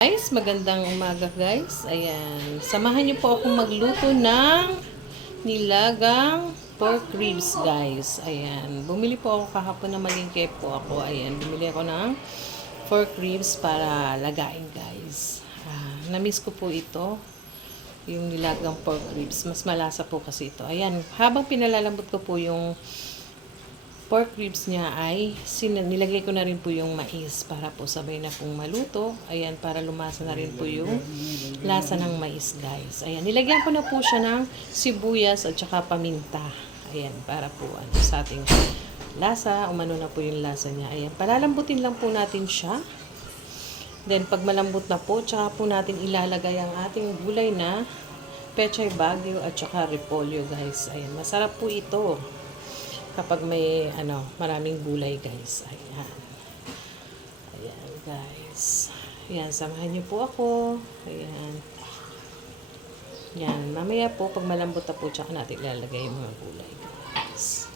Guys, magandang umaga guys. Ayan, samahan niyo po akong magluto ng nilagang pork ribs guys. Ayan, bumili po ako kahapon na malingke po ako. Ayan, bumili ako ng pork ribs para lagain guys. Na-miss ko po ito, yung nilagang pork ribs. Mas malasa po kasi ito. Ayan, habang pinalalambot ko po yung pork ribs niya ay nilagay ko na rin po yung mais para po sabay na pong maluto. Ayan, para lumasa na rin po yung lasa ng mais guys. Ayan, nilagyan ko na po siya ng sibuyas at saka paminta. Ayan, para po sa ating lasa, umano na po yung lasa niya. Ayan, palalambutin lang po natin siya. Then, pag malambot na po, tsaka po natin ilalagay ang ating gulay na pechay bagyo at saka repolyo guys. Ayan, masarap po ito kapag may maraming gulay guys. Ayan. Ayan guys. Ayan, samahan niyo po ako. Ayan. Ayan, mamaya po pag malambot na po tsaka natin ilalagay yung mga gulay guys.